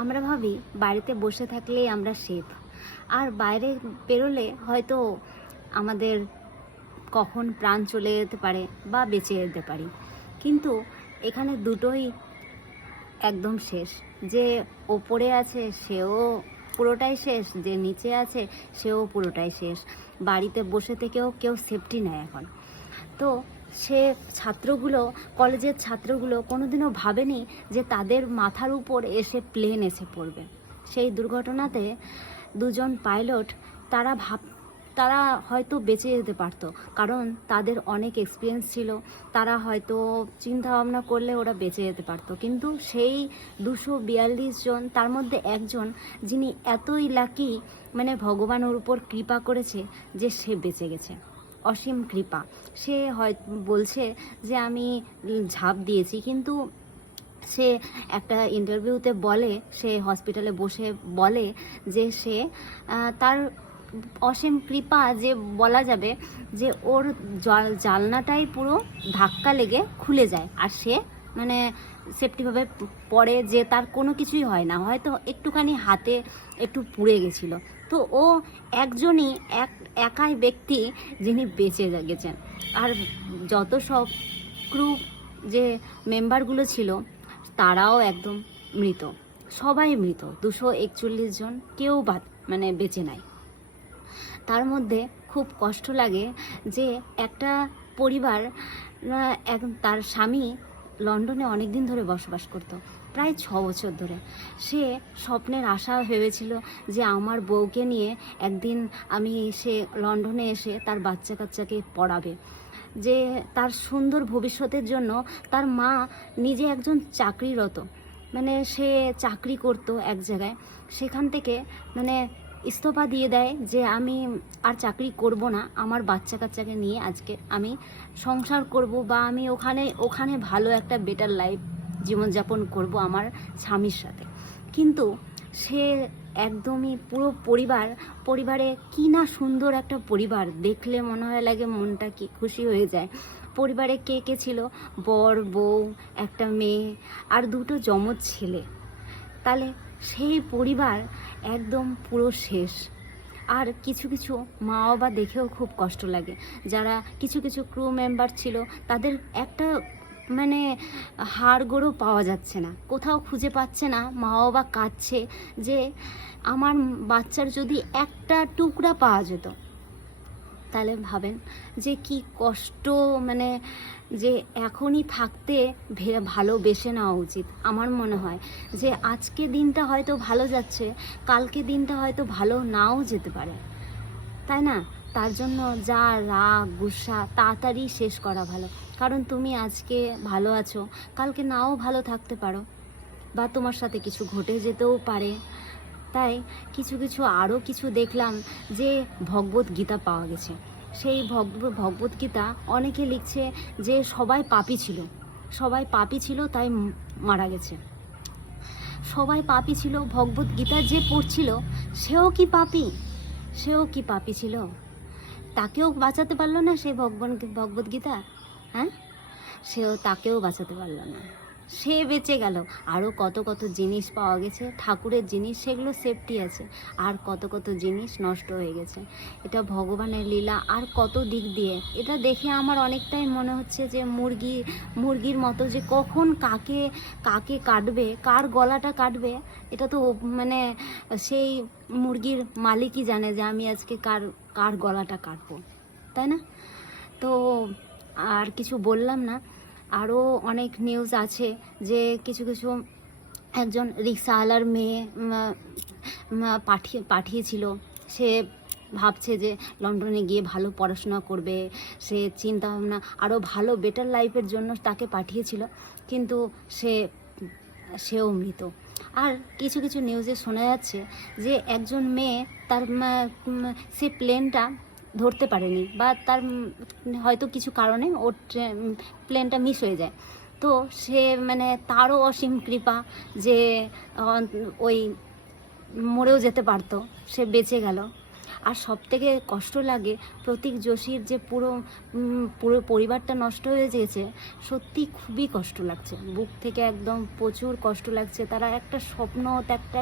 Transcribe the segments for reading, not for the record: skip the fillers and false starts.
আমরা ভাবি বাড়িতে বসে থাকলেই আমরা সেফ, আর বাইরে বেরোলে হয়তো আমাদের কখন প্রাণ চলে যেতে পারে বা বেঁচে যেতে পারি। কিন্তু এখানে দুটোই একদম শেষ। যে ওপরে আছে সেও পুরোটাই শেষ, যে নিচে আছে সেও পুরোটাই শেষ। বাড়িতে বসে থেকেও কেউ সেফটি নেয় এখন। তো সে ছাত্রগুলো, কলেজের ছাত্রগুলো কোনোদিনও ভাবেনি যে তাদের মাথার উপর এসে প্লেন এসে পড়বে। সেই দুর্ঘটনাতে দুজন পাইলট, তারা হয়তো বেঁচে যেতে পারতো, কারণ তাদের অনেক এক্সপিরিয়েন্স ছিল। তারা হয়তো চিন্তা ভাবনা করলে ওরা বেঁচে যেতে পারতো। কিন্তু সেই 242 জন, তার মধ্যে একজন যিনি এতই লাকি, মানে ভগবান ওর উপর কৃপা করেছে যে সে বেঁচে গেছে, অসীম কৃপা। সে হয় বলছে যে আমি ঝাঁপ দিয়েছি, কিন্তু সে একটা ইন্টারভিউতে বলে, সে হসপিটালে বসে বলে যে সে তার অসীম কৃপা, যে বলা যাবে যে ওর জানলাটাই পুরো ধাক্কা লেগে খুলে যায়, আর সে মানে সেফটিভাবে পড়ে, যে তার কোনো কিছুই হয় না, হয়তো একটুখানি হাতে একটু পুড়ে গেছিলো। তো ও একজনই একাই ব্যক্তি যিনি বেঁচে গেছেন। আর যত সব ক্রু যে মেম্বারগুলো ছিল তারাও একদম মৃত, সবাই মৃত। 241 জন, কেউ বাদ মানে বেঁচে নাই। তার মধ্যে খুব কষ্ট লাগে যে একটা পরিবার, তার স্বামী লন্ডনে অনেক দিন ধরে বসবাস করত, প্রায় 6 বছর ধরে। সে স্বপ্নের আশা ভেবেছিল যে আমার বউকে নিয়ে একদিন সে লন্ডনে এসে তার বাচ্চা কাচ্চাকে পড়াবে, যে তার সুন্দর ভবিষ্যতের জন্য। তার মা নিজে একজন চাকরিরত, মানে সে চাকরি করত এক জায়গায়, সেখান থেকে মানে ইস্তফা দিয়ে দেয় যে আমি আর চাকরি করব না, আমার বাচ্চা কাচ্চাকে নিয়ে আজকে আমি সংসার করব, বা আমি ওখানে ভালো একটা বেটার লাইফ জীবনযাপন করব আমার স্বামীর সাথে। কিন্তু সে একদমই পুরো পরিবারে কি না সুন্দর একটা পরিবার, দেখলে মনে হয় লাগে মনটা কি খুশি হয়ে যায়। পরিবারে কে কে ছিল? বর, বউ, একটা মেয়ে আর 2টো যমজ ছেলে। তাহলে সেই পরিবার একদম পুরো শেষ। আর কিছু কিছু মা বাবা দেখেও খুব কষ্ট লাগে, যারা কিছু কিছু ক্রু মেম্বার ছিল, তাদের একটা মানে হাড়গোড়ও পাওয়া যাচ্ছে না, কোথাও খুঁজে পাচ্ছে না। মা বাবা কাঁদছে যে আমার বাচ্চার যদি একটা টুকরা পাওয়া যেত। তাহলে ভাবেন যে কি কষ্ট, মানে যে এখনই থাকতে ভালোবেসে নেওয়া উচিত। আমার মনে হয় যে আজকে দিনটা হয়তো ভালো যাচ্ছে, কালকে দিনটা হয়তো ভালো নাও যেতে পারে, তাই না? তার জন্য যা রাগ গুসা তাড়াতাড়ি শেষ করা ভালো। কারণ তুমি আজকে ভালো আছো, কালকে নাও ভালো থাকতে পারো, বা তোমার সাথে কিছু ঘটে যেতেও পারে। তাই কিছু আরও কিছু দেখলাম যে ভগবত গীতা পাওয়া গেছে। সেই ভগবত গীতা অনেকে লিখছে যে সবাই পাপী ছিল তাই মারা গেছে। সবাই পাপী ছিল, ভগবত গীতা যে পড়ছিল সেও কি পাপী ছিল? তাকেও বাঁচাতে পারলো না সেই ভগবত গীতা। হ্যাঁ, তাকেও বাঁচাতে পারলো না, সে বেঁচে গেল। আরও কত কত জিনিস পাওয়া গেছে, ঠাকুরের জিনিস, সেগুলো সেফটি আছে। আর কত কত জিনিস নষ্ট হয়ে গেছে। এটা ভগবানের লীলা। আর কত দিক দিয়ে এটা দেখে আমার অনেকটাই মনে হচ্ছে যে মুরগির মতো, যে কখন কাকে কাটবে, কার গলাটা কাটবে, এটা তো মানে সেই মুরগির মালিকই জানে যে আমি আজকে কার গলাটা কাটবো, তাই না? তো আর কিছু বললাম না। আরও অনেক নিউজ আছে যে কিছু একজন রিক্সাওয়ালার মেয়ে পাঠিয়েছিল। সে ভাবছে যে লন্ডনে গিয়ে ভালো পড়াশোনা করবে, সে চিন্তা ভাবনা আরও ভালো বেটার লাইফের জন্য তাকে পাঠিয়েছিল, কিন্তু সেও মৃত। আর কিছু নিউজে শোনা যাচ্ছে যে একজন মেয়ে সে প্লেনটা ধরতে পারেনি, বা তার হয়তো কিছু কারণে ওর প্লেনটা মিস হয়ে যায়। তো সে মানে তারও অসীম কৃপা যে ওই মরেও যেতে পারতো, সে বেঁচে গেল। আর সবথেকে কষ্ট লাগে প্রতীক যোশীর যে পুরো পরিবারটা নষ্ট হয়ে গেছে, সত্যি খুবই কষ্ট লাগছে, বুক থেকে একদম প্রচুর কষ্ট লাগছে। তারা একটা স্বপ্ন,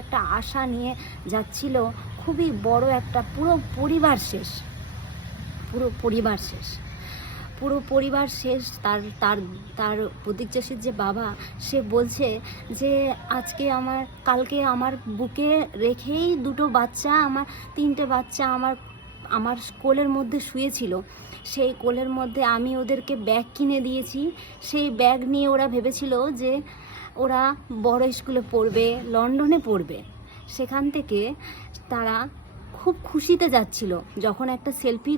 একটা আশা নিয়ে যাচ্ছিল, খুবই বড় একটা, পুরো পরিবার শেষ, পুরো পরিবার শেষ, পুরো পরিবার শেষ। তার তার তার প্রতীক যোশীর যে বাবা, সে বলছে যে কালকে আমার বুকে রেখেই দুটো বাচ্চা, আমার 3টে বাচ্চা আমার কোলের মধ্যে শুয়েছিল। সেই কোলের মধ্যে আমি ওদেরকে ব্যাগ কিনে দিয়েছি। সেই ব্যাগ নিয়ে ওরা ভেবেছিল যে ওরা বড় স্কুলে পড়বে, লন্ডনে পড়বে। সেখান থেকে তারা খুব খুশিতে যাচ্ছিল। যখন একটা সেলফি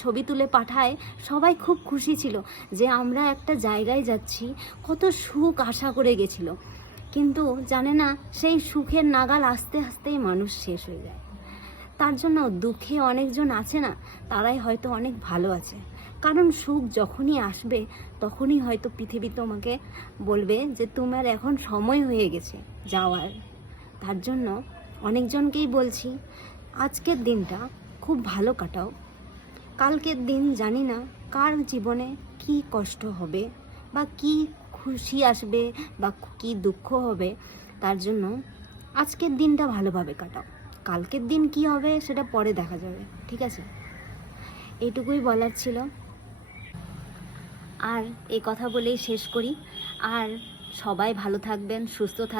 ছবি তুলে পাঠায়, সবাই খুব খুশি ছিল যে আমরা একটা জায়গায় যাচ্ছি, কত সুখ আশা করে গেছিল। কিন্তু জানে না, সেই সুখের নাগাল আস্তে আস্তেই মানুষ শেষ হয়ে যায়। তার জন্য দুঃখে অনেকজন আছে না, তারাই হয়তো অনেক ভালো আছে। কারণ সুখ যখনই আসবে, তখনই হয়তো পৃথিবী তোমাকে বলবে যে তোমার এখন সময় হয়ে গেছে যাওয়ার। তার জন্য অনেকজনকেই বলছি, আজকের দিনটা খুব ভালো কাটাও। কালকের দিন জানি না কার জীবনে কি কষ্ট হবে, বা কি খুশি আসবে, বা কি দুঃখ হবে। তার জন্য আজকের দিনটা ভালোভাবে কাটাও। কালকের দিন কি হবে সেটা পরে দেখা যাবে, ঠিক আছে? এইটুকুই বলার ছিল। আর এই কথা বলেই শেষ করি। আর সবাই ভালো থাকবেন, সুস্থ থাকবেন।